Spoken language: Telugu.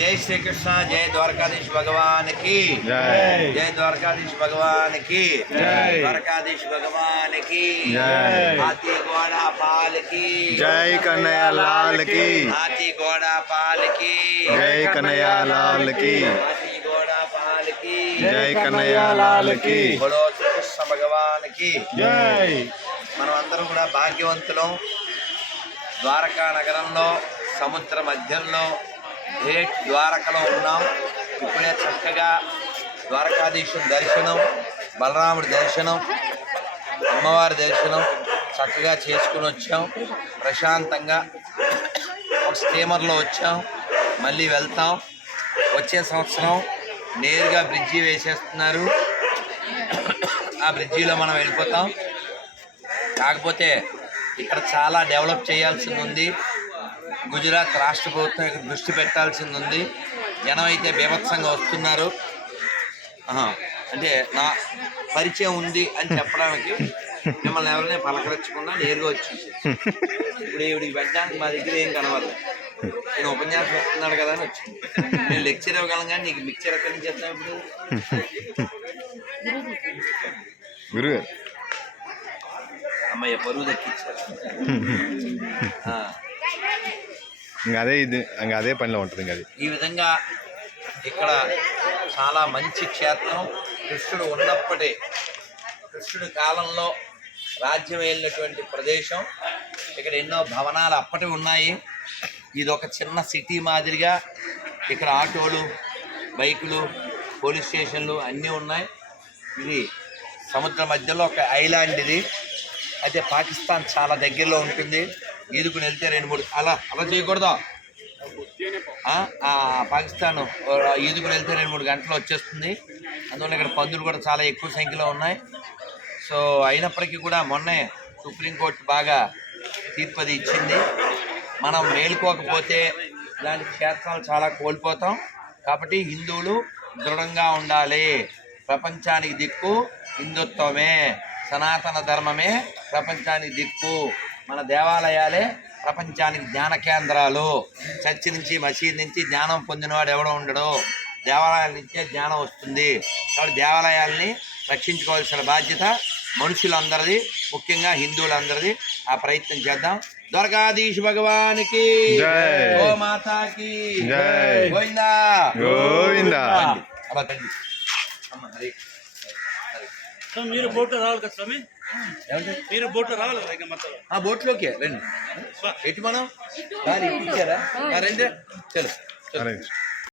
జై శ్రీకృష్ణ జై ద్వారకాధీష్ భగవాన్కి జై. ద్వారకాధీష్ భగవాన్కి జై. ద్వారకాధీష్ భగవాన్కి జై. హాతీ గోడా పాల్కి జై కన్నయ్య లాల్కి హాతీ గోడా పాల్కి జై కన్నయ్య లాల్కి హాతీ గోడా పాల్కి జై కన్నయ్య లాల్కి బోలో శ్రీకృష్ణ భగవాన్కి జై. మనం అందరం కూడా భాగ్యవంతులం. ద్వారకా నగరంలో సముద్ర మధ్యంలో గ్రేట్ ద్వారకలో ఉన్నాం. ఇప్పుడే చక్కగా ద్వారకాధీశుని దర్శనం బలరాముడి దర్శనం అమ్మవారి దర్శనం చక్కగా చేసుకుని వచ్చాం. ప్రశాంతంగా ఒక స్టీమర్లో వచ్చాం. మళ్ళీ వెళ్తాం. వచ్చే సంవత్సరం నేరుగా బ్రిడ్జి వేసేస్తున్నారు. ఆ బ్రిడ్జిలో మనం వెళ్ళిపోతాం. కాకపోతే ఇక్కడ చాలా డెవలప్ చేయాల్సింది ఉంది. గుజరాత్ రాష్ట్ర ప్రభుత్వం ఇక్కడ దృష్టి పెట్టాల్సింది ఉంది. జనం అయితే బీభత్సంగా వస్తున్నారు. అంటే నా పరిచయం ఉంది అని చెప్పడానికి మిమ్మల్ని ఎవరిని పలకరించకుండా నేరుగా వచ్చి ఇప్పుడు ఈవిడికి పెట్టడానికి మా దగ్గర ఏం కనవాలి నేను ఉపన్యాసం చెప్తున్నాడు కదా అని వచ్చింది నేను లెక్చర్ ఇవ్వగలను కానీ నీకు మిక్చర్ ఎక్కడి నుంచి చెప్తాను ఇప్పుడు? గురుగారు. అమ్మయ్య పరువు దక్కించారు. ఇంకా అదే ఇది ఇంకా అదే పనిలో ఉంటుంది ఇంకా అది. ఈ విధంగా ఇక్కడ చాలా మంచి క్షేత్రం. కృష్ణుడు ఉన్నప్పటి కృష్ణుడి కాలంలో రాజ్యం వెళ్ళినటువంటి ప్రదేశం. ఇక్కడ ఎన్నో భవనాలు అప్పటి ఉన్నాయి. ఇది ఒక చిన్న సిటీ మాదిరిగా ఇక్కడ ఆటోలు బైకులు పోలీస్ స్టేషన్లు అన్నీ ఉన్నాయి. ఇది సముద్ర మధ్యలో ఒక ఐలాండ్ ఇది. అయితే పాకిస్తాన్ చాలా దగ్గరలో ఉంటుంది. ఈదుకుని వెళ్తే రెండు మూడు అలా అలా చేయకూడదు. పాకిస్తాన్ ఈదుకుని వెళ్తే రెండు మూడు గంటలు వచ్చేస్తుంది. అందువల్ల ఇక్కడ పందులు కూడా చాలా ఎక్కువ సంఖ్యలో ఉన్నాయి. సో అయినప్పటికీ కూడా మొన్నే సుప్రీంకోర్టు బాగా తీర్పు అది ఇచ్చింది. మనం మేలుకోకపోతే ఇలాంటి క్షేత్రాలు చాలా కోల్పోతాం. కాబట్టి హిందువులు దృఢంగా ఉండాలి. ప్రపంచానికి దిక్కు హిందుత్వమే సనాతన ధర్మమే ప్రపంచానికి దిక్కు. మన దేవాలయాలే ప్రపంచానికి జ్ఞాన కేంద్రాలు చర్చి నుంచి మసీద్ నుంచి జ్ఞానం పొందినవాడు ఎవడో ఉండడు దేవాలయాల నుంచే జ్ఞానం వస్తుంది కాబట్టి దేవాలయాల్ని రక్షించుకోవాల్సిన బాధ్యత మనుషులందరిది ముఖ్యంగా హిందువులందరిది ఆ ప్రయత్నం చేద్దాం ద్వారకాధీశ్ భగవానికి. ఓ మాతాకి. గోవిందా గోవిందా. అలా. అమ్మ, హరి. స్వామి మీరు బోట్లో రావాలి కదా స్వామి? మీరు బోట్లో రావాలి కదా ఇంకా మొత్తం. ఆ బోట్లోకి రండి. ఎటు మనం? రండి. చలో